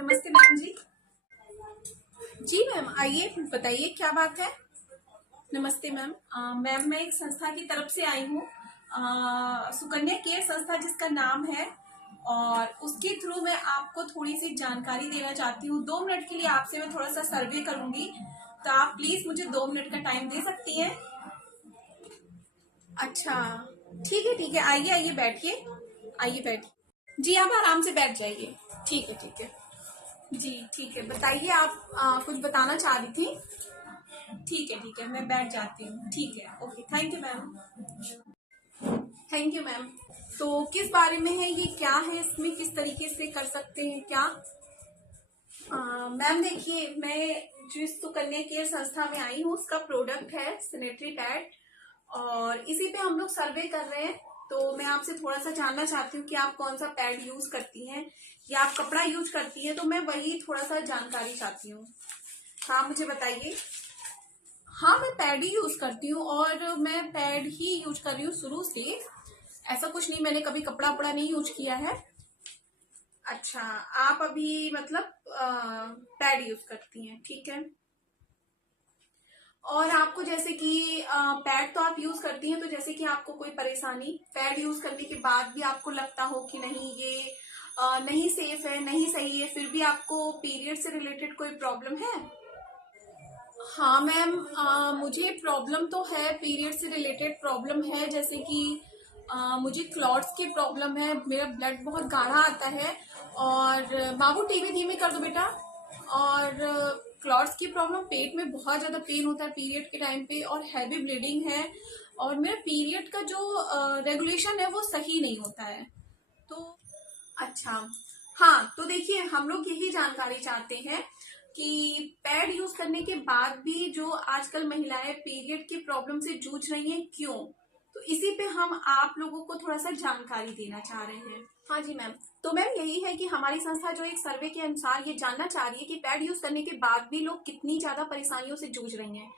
नमस्ते मैम जी। जी मैम, आइए बताइए क्या बात है। नमस्ते मैम। मैम मैं एक संस्था की तरफ से आई हूँ, सुकन्या केयर संस्था जिसका नाम है, और उसके थ्रू मैं आपको थोड़ी सी जानकारी देना चाहती हूँ। 2 मिनट के लिए आपसे मैं थोड़ा सा सर्वे करूंगी, तो आप प्लीज मुझे 2 मिनट का टाइम दे सकती हैं। अच्छा, ठीक है, आइए आइए बैठिए, आइए बैठिए। जी आप आराम से बैठ जाइए। ठीक है जी, ठीक है, बताइए आप कुछ बताना चाह रही थी। ठीक है, मैं बैठ जाती हूँ। ठीक है, okay, thank you ma'am. Thank you ma'am. तो किस बारे में है ये, क्या है इसमें, किस तरीके से कर सकते हैं क्या। मैम देखिए, मैं जिस सुकन्या केयर संस्था में आई हूँ उसका प्रोडक्ट है सैनिटरी पैड, और इसी पे हम लोग सर्वे कर रहे हैं। तो मैं आपसे थोड़ा सा जानना चाहती हूँ कि आप कौन सा पैड यूज करती हैं या आप कपड़ा यूज करती हैं, तो मैं वही थोड़ा सा जानकारी चाहती हूँ। हाँ मुझे बताइए। हाँ मैं पैड ही यूज करती हूँ, और मैं पैड ही यूज कर रही हूँ शुरू से। ऐसा कुछ नहीं, मैंने कभी कपड़ा वपड़ा नहीं यूज किया है। अच्छा, आप अभी मतलब पैड यूज करती हैं, ठीक है। और आपको जैसे कि पैड तो आप यूज करती हैं, तो जैसे कि आपको कोई परेशानी पैड यूज करने के बाद भी आपको लगता हो कि नहीं ये नहीं सेफ है, नहीं सही है, फिर भी आपको पीरियड से रिलेटेड कोई प्रॉब्लम है। हाँ मैम, मुझे प्रॉब्लम तो है, पीरियड से रिलेटेड प्रॉब्लम है, जैसे कि मुझे क्लॉट्स की प्रॉब्लम है, मेरा ब्लड बहुत गाढ़ा आता है। और बाबू टीवी धीमे कर दो बेटा। और क्लॉट्स की प्रॉब्लम, पेट में बहुत ज्यादा पेन होता है पीरियड के टाइम पे, और हैवी ब्लीडिंग है। और मेरा पीरियड का जो रेगुलेशन है वो सही नहीं होता है। तो अच्छा, हाँ तो देखिए, हम लोग यही जानकारी चाहते हैं कि पैड यूज करने के बाद भी जो आजकल महिलाएं पीरियड की प्रॉब्लम से जूझ रही हैं, क्यों। तो इसी पे हम आप लोगों को थोड़ा सा जानकारी देना चाह रहे हैं। हाँ जी मैम। तो मैम यही है कि हमारी संस्था जो एक सर्वे के अनुसार ये जानना चाह रही है कि पैड यूज करने के बाद भी लोग कितनी ज्यादा परेशानियों से जूझ रही हैं।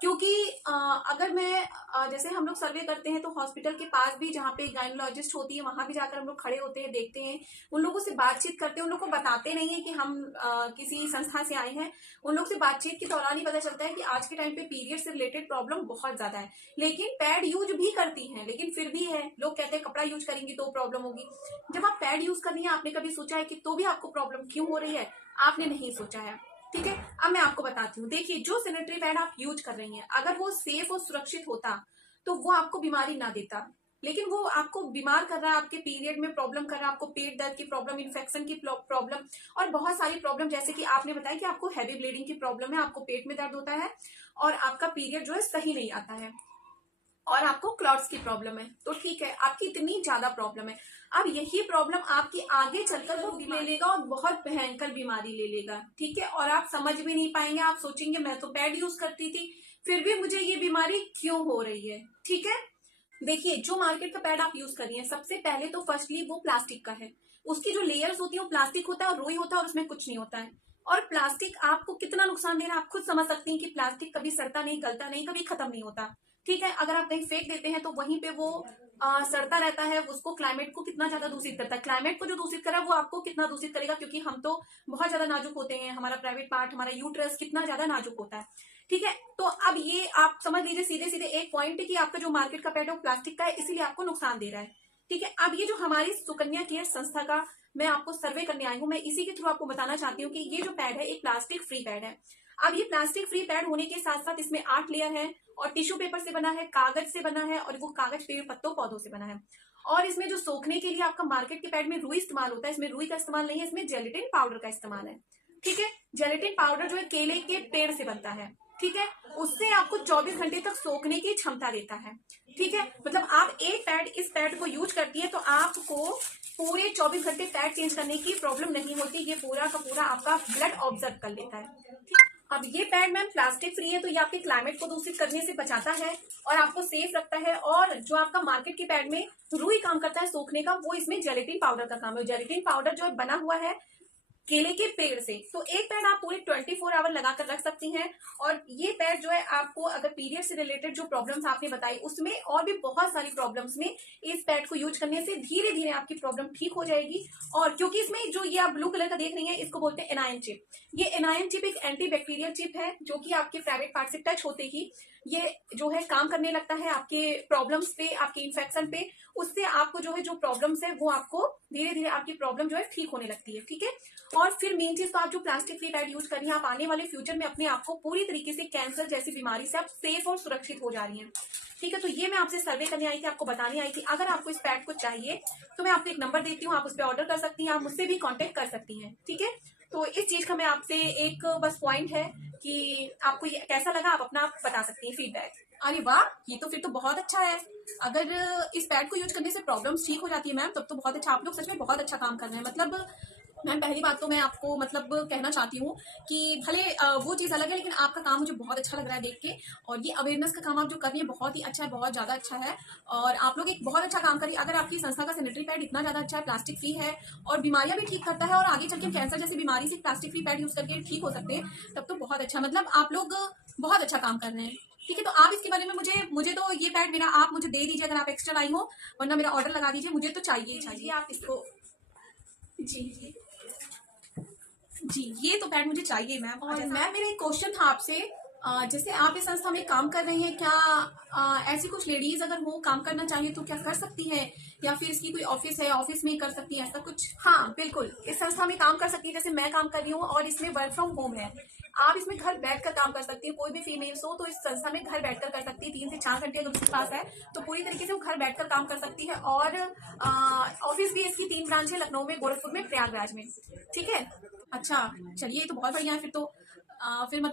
क्योंकि अगर मैं जैसे हम लोग सर्वे करते हैं तो हॉस्पिटल के पास भी जहाँ पे गायनोलॉजिस्ट होती है वहां भी जाकर हम लोग खड़े होते हैं, देखते हैं, उन लोगों से बातचीत करते हैं। उन लोग को बताते नहीं है कि हम किसी संस्था से आए हैं। उन लोग से बातचीत के दौरान ही पता चलता है कि आज के टाइम पे पीरियड से रिलेटेड प्रॉब्लम बहुत ज्यादा है। लेकिन पैड यूज भी करती हैं, लेकिन फिर भी है, लोग कहते हैं कपड़ा यूज करेंगी तो प्रॉब्लम होगी। जब आप पैड यूज कर रही हैं, आपने कभी सोचा है कि तो भी आपको प्रॉब्लम क्यों हो रही है। आपने नहीं सोचा है, ठीक है। अब मैं आपको बताती हूँ, देखिए जो सैनिटरी पैड आप यूज कर रही हैं, अगर वो सेफ और सुरक्षित होता तो वो आपको बीमारी ना देता। लेकिन वो आपको बीमार कर रहा है, आपके पीरियड में प्रॉब्लम कर रहा है, आपको पेट दर्द की प्रॉब्लम, इन्फेक्शन की प्रॉब्लम, और बहुत सारी प्रॉब्लम, जैसे कि आपने बताया कि आपको हैवी ब्लीडिंग की प्रॉब्लम है, आपको पेट में दर्द होता है, और आपका पीरियड जो है सही नहीं आता है, और आपको क्लॉट्स की प्रॉब्लम है। तो ठीक है, आपकी इतनी ज्यादा प्रॉब्लम है। अब यही प्रॉब्लम आपकी आगे चलकर वो ले लेगा और बहुत भयंकर बीमारी ले लेगा, ठीक है। और आप समझ भी नहीं पाएंगे, आप सोचेंगे मैं तो पैड यूज करती थी, फिर भी मुझे ये बीमारी क्यों हो रही है, ठीक है। देखिए, जो मार्केट का पैड आप यूज कर रही हैं, सबसे पहले तो फर्स्टली वो प्लास्टिक का है। उसकी जो लेयर्स होती है वो प्लास्टिक होता है, और रुई होता है, और उसमें कुछ नहीं होता है। और प्लास्टिक आपको कितना नुकसान दे रहा है आप खुद समझ सकती हैं कि प्लास्टिक कभी सड़ता नहीं, गलता नहीं, कभी खत्म नहीं होता, ठीक है। अगर आप कहीं फेंक देते हैं तो वहीं पे वो सड़ता रहता है, उसको क्लाइमेट को कितना ज्यादा दूषित करता है। क्लाइमेट को जो दूषित करा वो आपको कितना दूषित करेगा, क्योंकि हम तो बहुत ज्यादा नाजुक होते हैं, हमारा प्राइवेट पार्ट, हमारा यूट्रस कितना ज्यादा नाजुक होता है, ठीक है। तो अब ये आप समझ लीजिए सीधे सीधे एक पॉइंट है कि आपका जो मार्केट का पैड है वो प्लास्टिक का है, इसीलिए आपको नुकसान दे रहा है, ठीक है। अब ये जो हमारी सुकन्या केयर संस्था का मैं आपको सर्वे करने आई हूँ, मैं इसी के थ्रू आपको बताना चाहती हूँ कि ये जो पैड है एक प्लास्टिक फ्री पैड है। अब ये प्लास्टिक फ्री पैड होने के साथ साथ इसमें 8 लेयर है, और टिश्यू पेपर से बना है, कागज से बना है, और वो कागज पेड़ पत्तों पौधों से बना है। और इसमें जो सोखने के लिए आपका मार्केट के पैड में रुई इस्तेमाल होता है, इसमें रुई का इस्तेमाल नहीं है, इसमें जेलेटिन पाउडर का इस्तेमाल है, ठीक है। जेलेटिन पाउडर जो है केले के पेड़ से बनता है, ठीक है। उससे आपको 24 घंटे तक सोखने की क्षमता देता है, ठीक है। मतलब आप एक पैड, इस पैड को यूज करती है तो आपको पूरे 24 घंटे पैड चेंज करने की प्रॉब्लम नहीं होती। ये पूरा का पूरा आपका ब्लड ऑब्जर्व कर लेता है, ठीक। अब ये पैड मैम प्लास्टिक फ्री है, तो ये आपके क्लाइमेट को दूषित करने से बचाता है और आपको सेफ रखता है। और जो आपका मार्केट के पैड में रुई काम करता है सोखने का, वो इसमें जेलेटिन पाउडर का काम है। जेलेटिन पाउडर जो बना हुआ है केले के पेड़ से। तो एक पैड आप पूरे 24 आवर लगाकर रख सकती हैं। और ये पैड जो है आपको अगर पीरियड से रिलेटेड जो प्रॉब्लम्स आपने बताई उसमें और भी बहुत सारी प्रॉब्लम्स में इस पैड को यूज करने से धीरे धीरे आपकी प्रॉब्लम ठीक हो जाएगी। और क्योंकि इसमें जो ये आप ब्लू कलर का देख रही हैं इसको बोलते हैं एनायन चिप। ये एनायन चिप एक एंटी बैक्टीरियल चिप है जो कि आपके प्राइवेट पार्ट से टच होते ही ये जो है काम करने लगता है आपके प्रॉब्लम्स पे, आपके इन्फेक्शन पे। उससे आपको जो है जो प्रॉब्लम्स है वो आपको धीरे धीरे आपकी प्रॉब्लम जो है ठीक होने लगती है। ठीक है। और फिर मेन चीज तो आप जो प्लास्टिक फ्री पैड यूज कर रही हैं, आप आने वाले फ्यूचर में अपने आप को पूरी तरीके से कैंसर जैसी बीमारी से आप सेफ और सुरक्षित हो जा रही हैं। ठीक है। तो ये मैं आपसे सर्वे करने आई थी, आपको बताने आई थी। अगर आपको इस पैड को चाहिए तो मैं आपको एक नंबर देती हूँ, आप उस पर ऑर्डर कर सकती हैं, आप मुझसे भी कॉन्टेक्ट कर सकती हैं। ठीक है। तो इस चीज का मैं आपसे एक बस पॉइंट है कि आपको ये कैसा लगा, आप अपना बता सकती हैं फीडबैक। अरे वाह, ये तो फिर तो बहुत अच्छा है। अगर इस पैड को यूज करने से प्रॉब्लम्स ठीक हो जाती है मैम, तब तो बहुत अच्छा। आप लोग सच में बहुत अच्छा काम कर रहे हैं। मतलब मैम पहली बात तो मैं आपको मतलब कहना चाहती हूँ कि भले वो चीज़ अलग है, लेकिन आपका काम मुझे बहुत अच्छा लग रहा है देख के। और ये अवेयरनेस का काम आप जो कर रही है बहुत ही अच्छा है, बहुत ज़्यादा अच्छा है। और आप लोग एक बहुत अच्छा काम करिए। अगर आपकी संस्था का सैनिटरी पैड इतना ज़्यादा अच्छा है, प्लास्टिक फ्री है और बीमारियां भी ठीक करता है, और आगे चल के कैंसर जैसी बीमारी से प्लास्टिक फ्री पैड यूज करके ठीक हो सकते हैं, तब तो बहुत अच्छा। मतलब आप लोग बहुत अच्छा काम कर रहे हैं। ठीक है। तो आप इसके बारे में मुझे तो ये पैड मेरा आप मुझे दे दीजिए अगर आप एक्स्ट्रा लाई हो, वरना मेरा ऑर्डर लगा दीजिए, मुझे तो चाहिए चाहिए। आप इसको जी जी, ये तो पैड मुझे चाहिए मैम। और मैम मेरा एक क्वेश्चन था आपसे, जैसे आप इस संस्था में काम कर रही हैं, क्या ऐसी कुछ लेडीज अगर वो काम करना चाहिए तो क्या कर सकती हैं, या फिर इसकी कोई ऑफिस है, ऑफिस में कर सकती है ऐसा कुछ? हाँ बिल्कुल, इस संस्था में काम कर सकती है, जैसे मैं काम कर रही हूँ, और इसमें वर्क फ्रॉम होम है। आप इसमें घर बैठकर काम कर सकती है। कोई भी फीमेल्स हो तो इस संस्था में घर बैठकर कर सकती है। 3 से 4 घंटे अगर उसके पास है तो पूरी तरीके से वो घर बैठकर काम कर सकती है। और ऑफिस भी इसकी 3 ब्रांच है, लखनऊ में, गोरखपुर में, प्रयागराज में। ठीक है। अच्छा, चलिए ये तो बहुत बढ़िया है फिर तो। फिर